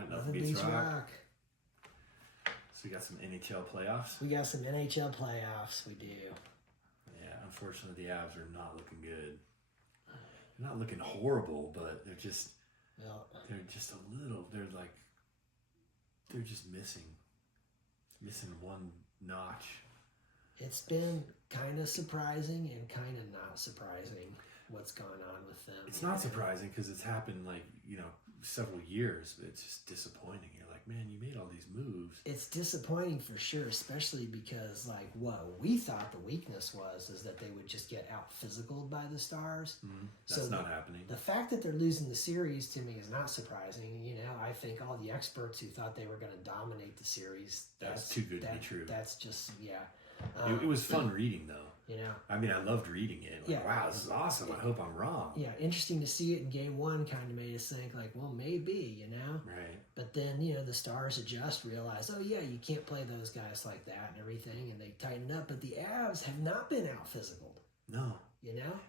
right, Nothing beats rock. So we got some NHL playoffs. We got some NHL playoffs. We do. Yeah, unfortunately, the Avs are not looking good. They're not looking horrible, but they're just a little. They're just missing one notch. It's been kind of surprising and kind of not surprising what's gone on with them. It's not surprising because it's happened several years. But it's just disappointing. You're like, man, you made all these moves. It's disappointing for sure, especially because what we thought the weakness is that they would just get out physicaled by the Stars. Mm-hmm. That's not happening. The fact that they're losing the series to me is not surprising. I think all the experts who thought they were going to dominate the series. That's too good to be true. That's just It was fun reading though. I mean, I loved reading it. Wow, this is awesome. I hope I'm wrong. Yeah, interesting to see it in game one. Kind of made us think well, maybe, Right. But then, the Stars adjust, realize, oh yeah, you can't play those guys like that and everything, and they tighten up. But the Avs have not been out physical. No.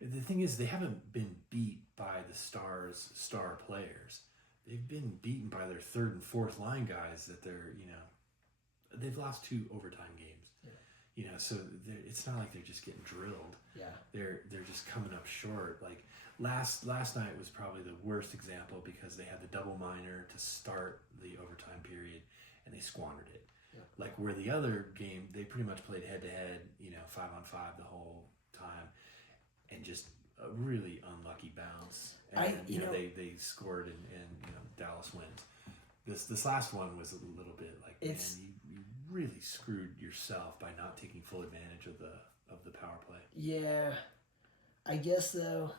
The thing is, they haven't been beat by the Stars' star players. They've been beaten by their third and fourth line guys that they've lost 2 overtime games. So it's not like they're just getting drilled. Yeah, they're just coming up short. Like last night was probably the worst example because they had the double minor to start the overtime period and they squandered it. Yeah. Like where the other game they pretty much played head to head, 5-on-5 the whole time, and just a really unlucky bounce. And they scored and Dallas wins. This last one was a little bit like, man, you really screwed yourself by not taking full advantage of the power play. Yeah, I guess though,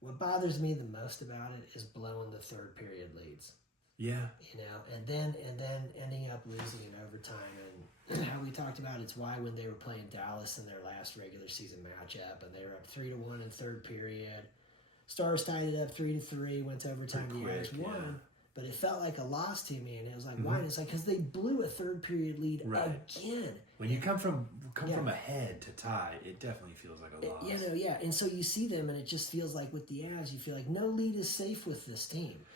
what bothers me the most about it is blowing the third period leads. Yeah, and then ending up losing in overtime, and how we talked about it's why when they were playing Dallas in their last regular season matchup, and they were up 3-1 in third period, Stars tied it up 3-3, went to overtime, the Avs won. Yeah. But it felt like a loss to me, and it was like, why? And it's like because they blew a third period lead again. When you come from ahead to tie, it definitely feels like a loss. And so you see them, and it just feels like with the Avs, you feel like no lead is safe with this team.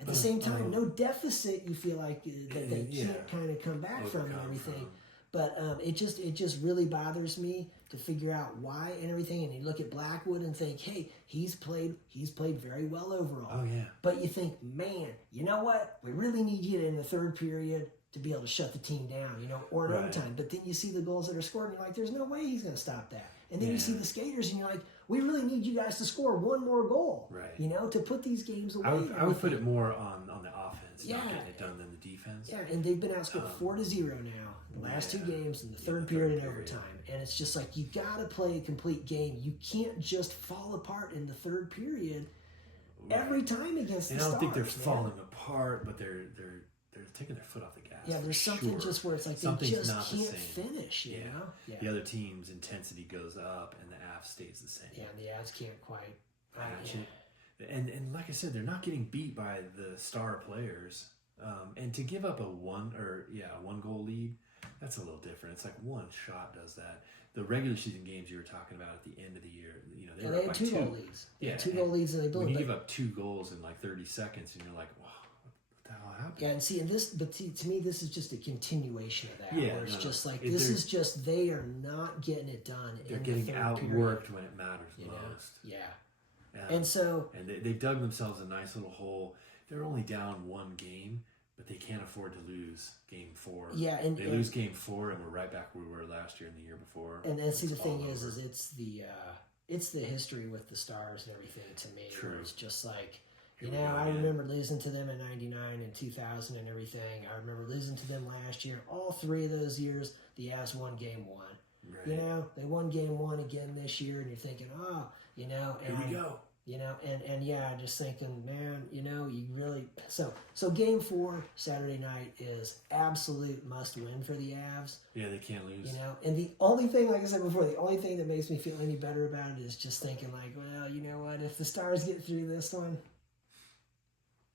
At the same time, no deficit. You feel like that they can't kind of come back from and everything. But it just really bothers me to figure out why and everything. And you look at Blackwood and think, hey, he's played very well overall. Oh yeah. But you think, man, you know what? We really need you in the third period to be able to shut the team down, or in overtime. But then you see the goals that are scored, and you're like, there's no way he's going to stop that. And then you see the skaters, and you're like, we really need you guys to score one more goal, to put these games away. I would put it more on the offense, not getting it done than the defense. Yeah, and they've been outscored 4-0 now, the last 2 games, in the third period and overtime. And it's just like, you got to play a complete game. You can't just fall apart in the third period every time against the Stars. And I don't think they're falling apart, but they're taking their foot off the gas. Yeah, there's something just where it's like they just can't finish, you know? Yeah. The other team's intensity goes up and the Avs stays the same. Yeah, and the Avs can't quite match it. And like I said, they're not getting beat by the star players. And to give up a one goal lead, that's a little different. It's like one shot does that. The regular season games you were talking about at the end of the year, they had 2 goal leads. Yeah, 2 goal leads and they blew. When you give up 2 goals in like 30 seconds, and you're like, wow. What the hell happened? Yeah, and see, to me, this is just a continuation of that. Yeah, where it's just like they are not getting it done. They're getting outworked when it matters most. Yeah. And they've dug themselves a nice little hole. They're only down 1 game, but they can't afford to lose game 4. Yeah, and they lose game 4, and we're right back where we were last year and the year before. And then see, the thing is it's the history with the Stars and everything to me. True. It's just like. I remember losing to them in 99 and 2000 and everything. I remember losing to them last year. All 3 of those years, the Avs won game 1. Right. They won game 1 again this year, and you're thinking, and here we go. Just thinking, man, you really so game 4 Saturday night is absolute must win for the Avs. Yeah, they can't lose. And the only thing, like I said before, the only thing that makes me feel any better about it is just thinking like, well, you know what? If the Stars get through this one,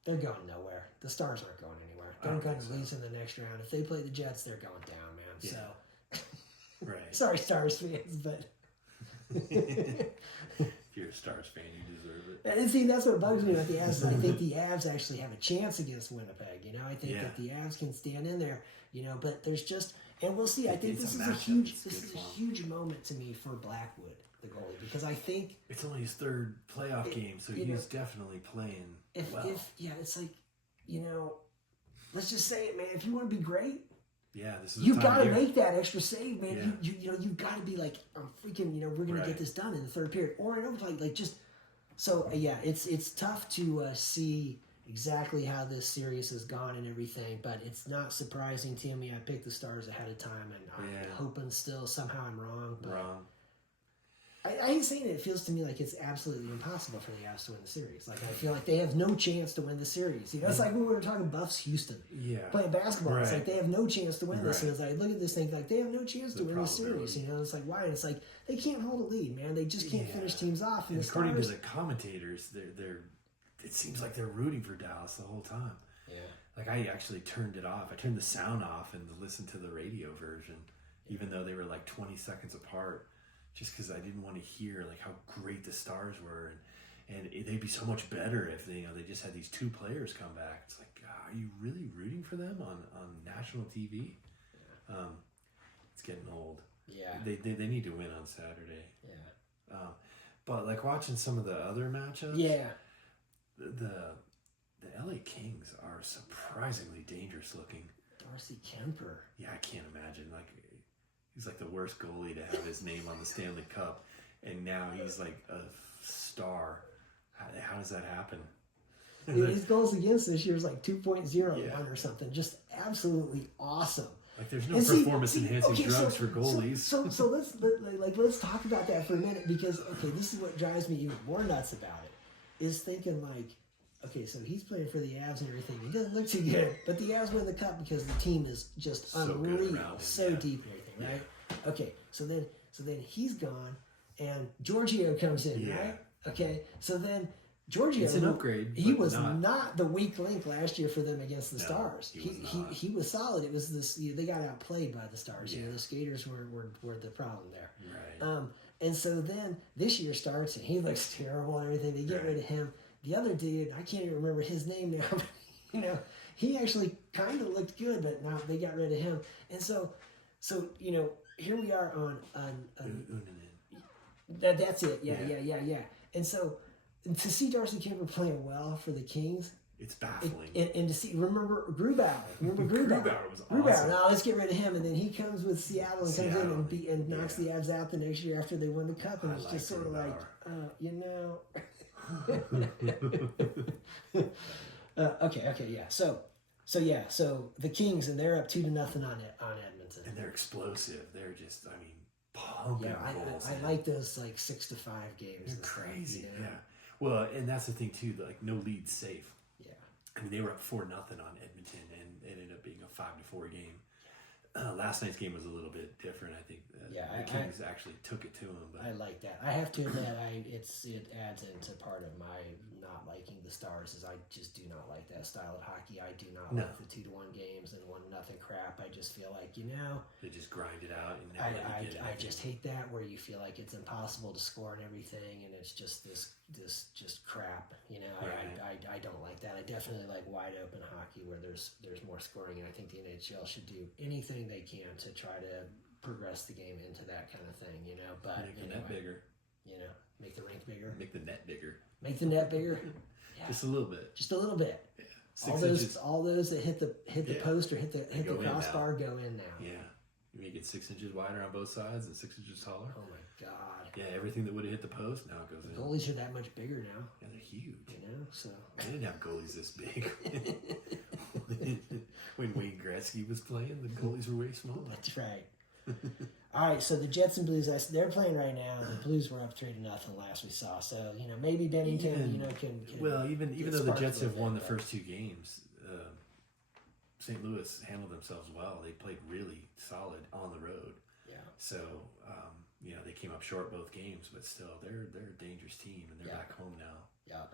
they're going nowhere. The Stars aren't going anywhere. They're going to lose in the next round. If they play the Jets, they're going down, man. Yeah. So, right. Sorry, Stars fans, but if If you're a Stars fan, you deserve it. And see, that's what bugs me about the Avs. I think the Avs actually have a chance against Winnipeg. You know, I think that the Avs can stand in there. You know, but there's just, and we'll see. I think this is a huge moment to me for Blackwood, the goalie, because I think it's only his third playoff game, so he's definitely playing well. It's like, you know, let's just say it, man. If you want to be great. Yeah, this is you've got to make that extra save, man. Yeah. You know, you've got to be like, freaking, you know, we're going to get this done in the third period or in overtime. Like, just so it's tough to see exactly how this series has gone and everything, but it's not surprising to me. I picked the Stars ahead of time, and I'm hoping still somehow I'm wrong. But I ain't saying it feels to me like it's absolutely impossible for the Avs to win the series. Like, I feel like they have no chance to win the series. You know, it's like when we were talking Buffs Houston playing basketball. Right. It's like they have no chance to win this. And it's like, look at this thing, like they have no chance to win the series. You know, it's like, why? And it's like they can't hold a lead, man. They just can't finish teams off. And according to the commentators, they're it seems like they're rooting for Dallas the whole time. Yeah. Like, I actually turned it off. I turned the sound off and listened to the radio version, even though they were like 20 seconds apart. Just because I didn't want to hear like how great the Stars were, and they'd be so much better if they just had these two players come back. It's like, are you really rooting for them on national TV? Yeah. It's getting old. Yeah, they need to win on Saturday. Yeah, but like watching some of the other matchups. Yeah, the LA Kings are surprisingly dangerous looking. Darcy Kemper. Yeah, I can't imagine like. He's like the worst goalie to have his name on the Stanley Cup, and now he's like a star. How does that happen? His goals against this year is like 2.01 or something. Just absolutely awesome. Like there's no performance-enhancing drugs for goalies. So let's talk about that for a minute, because this is what drives me even more nuts about it. Is thinking like, so he's playing for the Avs and everything. He doesn't look too good, but the Avs win the cup because the team is just unreal, so deep and everything, right? Yeah. Okay, so then he's gone, and Giorgio comes in, right? Okay, so then Giorgio, it's an upgrade. He was not the weak link last year for them against the Stars. He was solid. It was this. They got outplayed by the Stars. Yeah. You know, the skaters were the problem there. Right. And so then this year starts, and he looks terrible and everything. They get rid of him. The other dude, I can't even remember his name now. But, you know, he actually kind of looked good, but now they got rid of him. And so you know, here we are on that's it. Yeah. And so to see Darcy Kemper playing well for the Kings, it's baffling. And to see, remember Grubauer. Grubauer was awesome. Grubauer. Now let's get rid of him, and then he comes with Seattle and comes in and knocks the Avs out the next year after they won the cup, and it's just sort of like, you know. So the Kings, and they're up 2-0 on Edmonton, and they're explosive. They're just, pumping goals. I like those like 6-5 games. They're crazy. Stuff, you know? Yeah. Well, and that's the thing too. Like no lead safe. Yeah. I mean, they were up 4-0 on Edmonton, and it ended up being a 5-4 game. Last night's game was a little bit different. I think the Kings actually took it to them. But I like that. I have to admit, it adds into part of my not liking the Stars. Is I just do not like that style of hockey. I do not like the 2-1 games and 1-0 crap. I just feel like, you know, they just grind it out. And I just hate that, where you feel like it's impossible to score and everything, and it's just this just crap. You know, right. I don't like that. I definitely like wide open hockey where there's more scoring, and I think the NHL should do anything they can to try to progress the game into that kind of thing, you know. But make the net bigger. You know, make the rink bigger. Make the net bigger. Make the net bigger. Yeah. Just a little bit. Just a little bit. Yeah. All those that hit the post or hit the crossbar go in now. Yeah. You make it 6 inches wider on both sides and 6 inches taller. Oh my God. Yeah, everything that would have hit the post now goes in. Goalies are that much bigger now. Yeah, they're huge. You know, so they didn't have goalies this big. When Wayne Gretzky was playing, the goalies were way smaller. That's right. All right, so the Jets and Blues, they're playing right now. The Blues were up 3-0 last we saw. So, you know, maybe Bennington, can even though the Jets have won the first 2 games, St. Louis handled themselves well. They played really solid on the road. Yeah. So, you know, they came up short both games, but still, they're a dangerous team, and they're back home now. Yeah.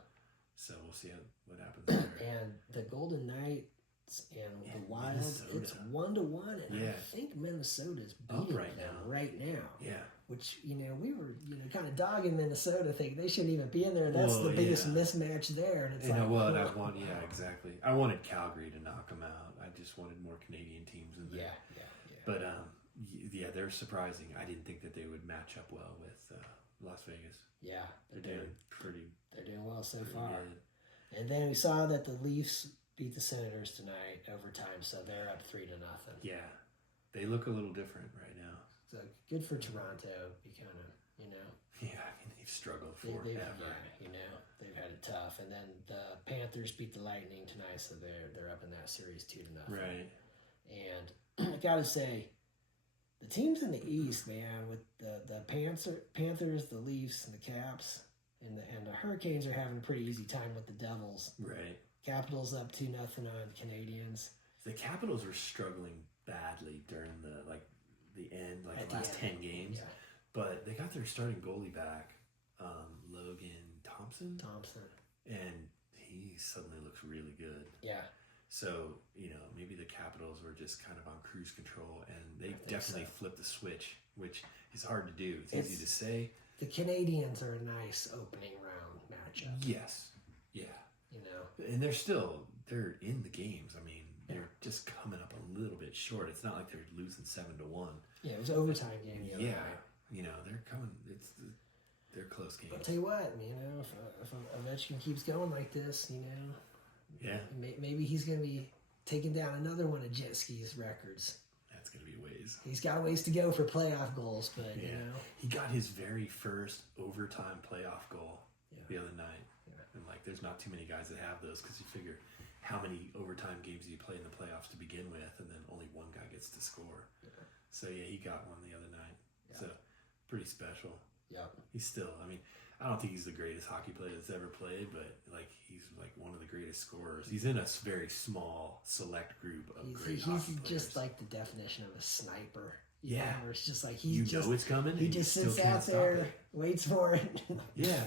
So we'll see what happens there. And the Golden Knights And the Wild, Minnesota. It's 1-1, and I think Minnesota's beating them right now. Yeah. Which, we were, kind of dogging Minnesota, thinking they shouldn't even be in there. That's the biggest mismatch there. And it's exactly. I wanted Calgary to knock them out. I just wanted more Canadian teams in there. Yeah. But, they're surprising. I didn't think that they would match up well with Las Vegas. Yeah. They're doing well so far. Good. And then we saw that the Leafs beat the Senators tonight overtime, so they're up 3-0. Yeah. They look a little different right now. So good for Toronto. Be kind of, Yeah, they've struggled forever. They've had it tough. And then the Panthers beat the Lightning tonight, so they're up in that series 2-0. Right. And I gotta say, the teams in the East, man, with the Panthers, the Leafs, and the Caps, and the Hurricanes are having a pretty easy time with the Devils. Right. Capitals up 2-0 on the Canadians. The Capitals were struggling badly during the end, the last 10 games. Yeah. But they got their starting goalie back, Logan Thompson. And he suddenly looks really good. Yeah. So, maybe the Capitals were just kind of on cruise control, and they definitely flipped the switch, which is hard to do. It's easy to say. The Canadians are a nice opening round matchup. Yes. Yeah. And they're in the games. I mean, they're just coming up a little bit short. It's not like they're losing 7-1. Yeah, it was an overtime game. They're coming. They're close games. But I'll tell you what, if Ovechkin keeps going like this, yeah, maybe he's going to be taking down another one of Jet Ski's records. That's going to be ways. He's got a ways to go for playoff goals, but he got his very first overtime playoff goal the other night. And there's not too many guys that have those, because you figure how many overtime games do you play in the playoffs to begin with, and then only one guy gets to score. So he got one the other night. So pretty special. He's still, I don't think he's the greatest hockey player that's ever played, but he's one of the greatest scorers. He's in a very small select group of great hockey players. He's just like the definition of a sniper. Where it's just like it's coming. He just sits out there, waits for it. Yeah.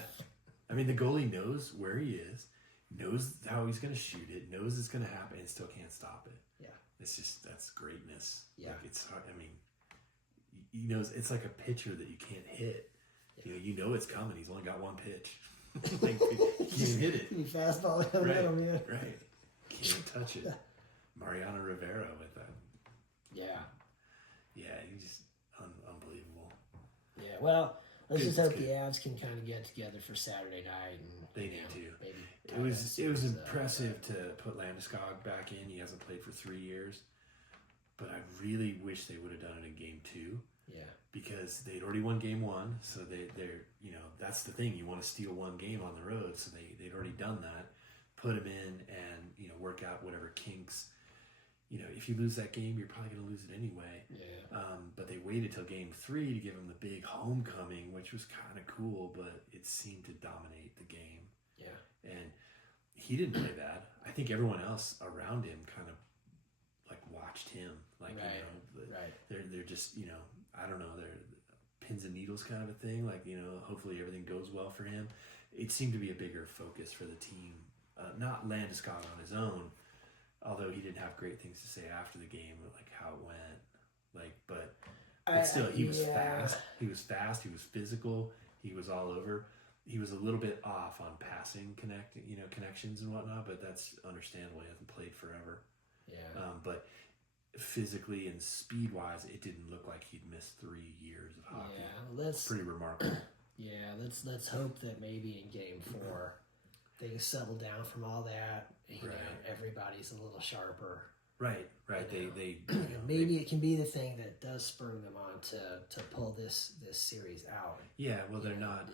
The goalie knows where he is, knows how he's going to shoot it, knows it's going to happen, and still can't stop it. Yeah. That's greatness. Yeah. It's hard. He knows it's like a pitcher that you can't hit. Yeah. It's coming. He's only got one pitch. You can't hit it. You fastball coming at him, yeah. Right. Can't touch it. Mariano Rivera with that. Yeah. Yeah, he's just unbelievable. Yeah, well, let's just hope the Avs can kind of get together for Saturday night. And they need to. Maybe it was impressive to put Landeskog back in. He hasn't played for 3 years. But I really wish they would have done it in game 2. Yeah. Because they'd already won game 1, so they're that's the thing. You want to steal one game on the road, so they'd already done that. Put him in and work out whatever kinks. If you lose that game, you're probably going to lose it anyway. Yeah. But they waited till game 3 to give him the big homecoming, which was kind of cool, but it seemed to dominate the game. Yeah. And he didn't play bad. I think everyone else around him kind of watched him. Right. They're just, I don't know, they're pins and needles kind of a thing. Hopefully everything goes well for him. It seemed to be a bigger focus for the team. Not Landeskog on his own, although he didn't have great things to say after the game, how it went. But still, he was fast. He was fast. He was physical. He was all over. He was a little bit off on passing connections and whatnot, but that's understandable. He hasn't played forever. Yeah. But physically and speed-wise, it didn't look like he'd missed 3 years of hockey. Yeah, that's pretty remarkable. Yeah, let's hope that maybe in game 4 things settle down from all that. Everybody's a little sharper. Right. They maybe it can be the thing that does spur them on to pull this series out. Yeah, well, they're not.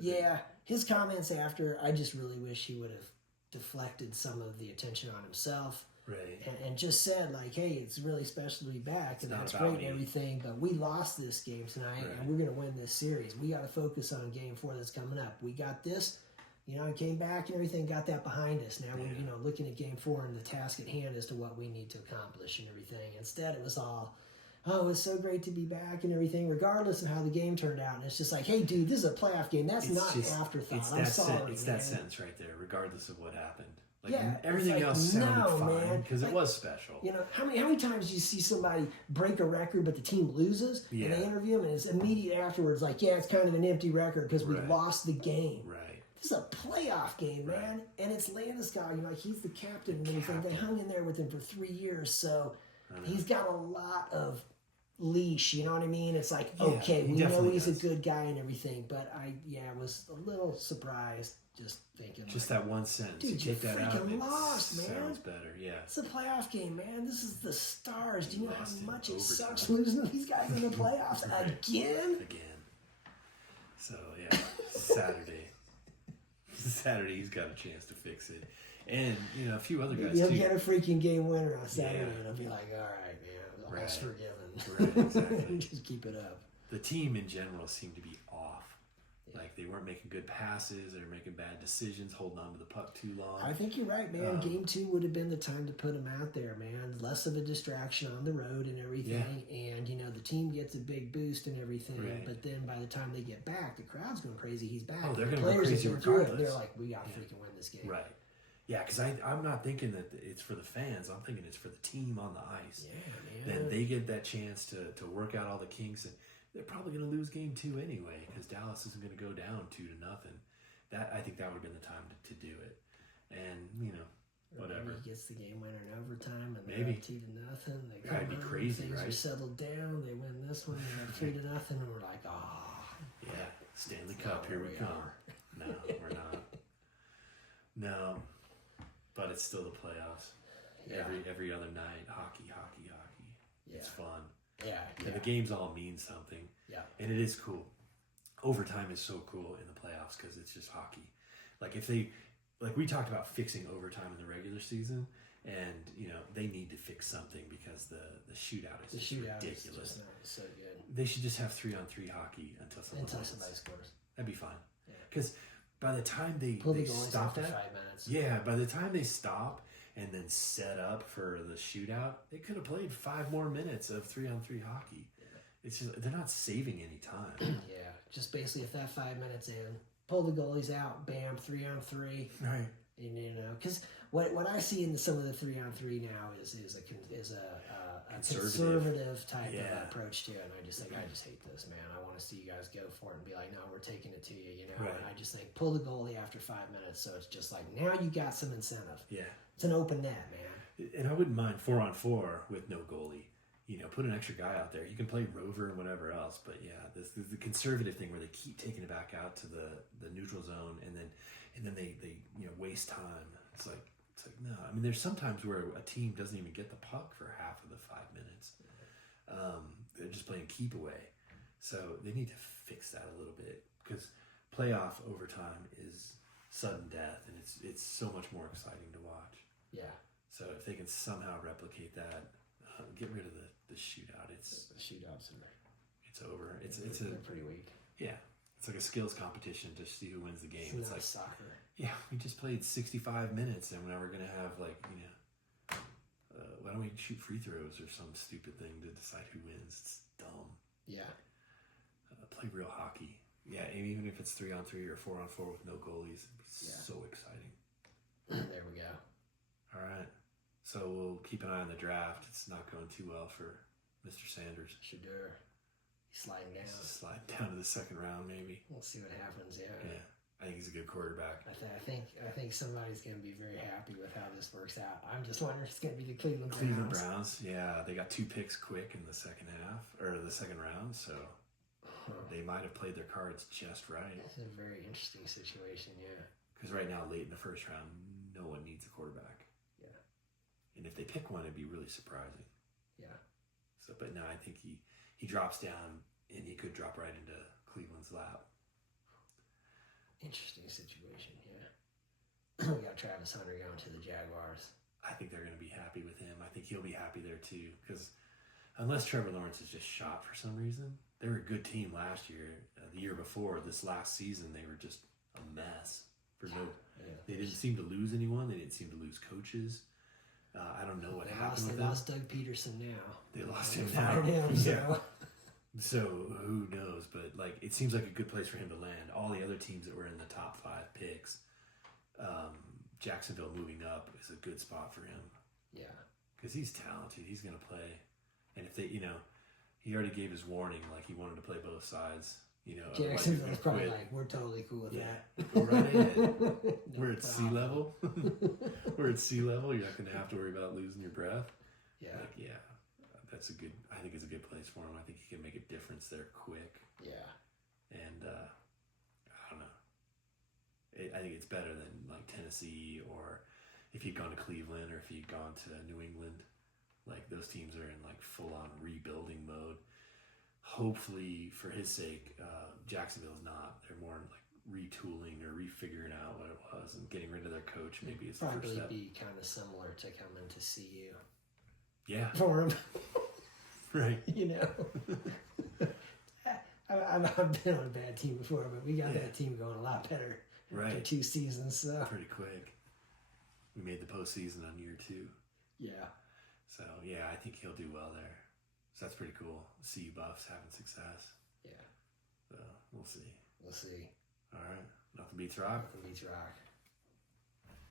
Yeah. His comments after, I just really wish he would have deflected some of the attention on himself. Right. And just said, hey, it's really special to be back, and that's great and everything, but we lost this game tonight, and we're going to win this series. We got to focus on game 4 that's coming up. We got this, and came back and everything, got that behind us. Now we're, looking at game 4 and the task at hand as to what we need to accomplish and everything. Instead, it was all, oh, it's so great to be back and everything, regardless of how the game turned out. And it's just hey, dude, this is a playoff game. That's not an afterthought. I'm sorry. It's that sentence right there, regardless of what happened. Like everything else sounded fine because it was special. You know, how many times do you see somebody break a record but the team loses and they interview them and it's immediate afterwards like, yeah, it's kind of an empty record because we lost the game. Right. This is a playoff game, man. And it's Landeskog, you know, he's the captain and everything. They hung in there with him for 3 years, so he's got a lot of leash, you know what I mean? It's like, okay, we know he's a good guy and everything, but I was a little surprised just thinking. Just that one sentence. Dude, you take that out, it lost, man. Sounds better, yeah. It's a playoff game, man. This is the Stars. Do you know how much it sucks losing to these guys in the playoffs again? So, yeah, Saturday he's got a chance to fix it. And, you know, a few other guys, He'll get a freaking game winner on Saturday, and I'll be like, all right, man, all's forgiven. Right, exactly. Just keep it up. The team in general seemed to be off. Like, they weren't making good passes. They were making bad decisions, holding on to the puck too long. I think you're right, man. Game 2 would have been the time to put him out there, man. Less of a distraction on the road and everything. Yeah. And, you know, the team gets a big boost and everything. Right. But then by the time they get back, the crowd's going crazy. He's back. Oh, they're going to go crazy regardless. They're like, we got to freaking win this game. Right. Yeah, because I'm not thinking that it's for the fans. I'm thinking it's for the team on the ice. Yeah, man. Then they get that chance to work out all the kinks. And they're probably going to lose game 2 anyway because Dallas isn't going to go down 2-0. I think that would have been the time to do it. And, you know, whatever. Maybe he gets the game winner in overtime and maybe 2-0. They that'd be crazy, things right? are settled down. They win this one. They have 3-0, and we're like, yeah, Stanley Cup, here we come. No, we're not. No, but it's still the playoffs. Yeah. Every other night, hockey. Yeah. It's fun. Yeah. And the games all mean something. Yeah. And it is cool. Overtime is so cool in the playoffs because it's just hockey. Like we talked about fixing overtime in the regular season, and you know they need to fix something because the shootout is ridiculous. Is just not so good. They should just have 3-on-3 hockey until somebody scores. That'd be fine. Because by the time they stop that, 5 minutes. Yeah, by the time they stop and then set up for the shootout, they could have played 5 more minutes of 3-on-3 hockey. It's just they're not saving any time. Yeah, just basically if that 5 minutes in, pull the goalies out, bam, 3-on-3. Right. And, you know, because what I see in some of the 3-on-3 now is a conservative type of approach to it. And I just hate this, man. I want to see you guys go for it and be like, no, we're taking it to you, you know. Right. And I just think pull the goalie after 5 minutes, so it's just like now you got some incentive. Yeah. It's an open net, man. And I wouldn't mind 4-on-4 with no goalie. You know, put an extra guy out there. You can play rover and whatever else, but yeah, this the conservative thing where they keep taking it back out to the neutral zone, and then they you know waste time. It's like no. I mean, there's sometimes where a team doesn't even get the puck for half of the 5 minutes. They're just playing keep away, so they need to fix that a little bit because playoff overtime is sudden death, and it's so much more exciting to watch. Yeah. So if they can somehow replicate that. Get rid of the shootout. The shootouts it's over. They're pretty weak. Yeah, it's like a skills competition to see who wins the game. It's like soccer. Yeah, we just played 65 minutes, and now we're gonna have why don't we shoot free throws or some stupid thing to decide who wins? It's dumb. Yeah. Play real hockey. Yeah, and even if it's 3-on-3 or 4-on-4 with no goalies, it'd be so exciting. There we go. All right. So we'll keep an eye on the draft. It's not going too well for Mr. Sanders. Shedeur. He's sliding down. Slide down to the second round, maybe. We'll see what happens. Yeah. I think he's a good quarterback. I think somebody's going to be very happy with how this works out. I'm just wondering if it's going to be the Cleveland Browns. Yeah, they got 2 picks quick in the second half or the second round, so they might have played their cards just right. It's a very interesting situation. Yeah. Because right now, late in the first round, no one needs a quarterback. And if they pick one, it'd be really surprising. Yeah. So, but no, I think he drops down, and he could drop right into Cleveland's lap. Interesting situation, yeah. We got Travis Hunter going to the Jaguars. I think they're going to be happy with him. I think he'll be happy there too, because unless Trevor Lawrence is just shot for some reason, they were a good team last year. The year before, this last season, they were just a mess. They didn't seem to lose anyone. They didn't seem to lose coaches. I don't know what happened with them. They lost Doug Peterson now. They lost him now. Fired him, so. So who knows? But like, it seems like a good place for him to land. All the other teams that were in the top 5 picks Jacksonville moving up is a good spot for him. Yeah. Because he's talented. He's going to play. And if they, he already gave his warning, like he wanted to play both sides. Jacksonville's probably like, we're totally cool with that. Go right ahead. We're at sea level. We're at sea level. You're not going to have to worry about losing your breath. Yeah. I think it's a good place for him. I think he can make a difference there quick. Yeah. And I don't know. I think it's better than like Tennessee, or if he'd gone to Cleveland, or if he'd gone to New England. Like those teams are in like full on rebuilding mode. Hopefully, for his sake, Jacksonville's not. They're more like retooling or refiguring out what it was and getting rid of their coach. Maybe it's the first step. Probably be kind of similar to coming to see you. Yeah. For him. Right. I've been on a bad team before, but we got that team going a lot better after 2 seasons. So pretty quick. We made the postseason on year 2. Yeah. So yeah, I think he'll do well there. So that's pretty cool. See Buffs having success. Yeah. So we'll see. We'll see. All right. Nothing beats rock. Nothing beats rock.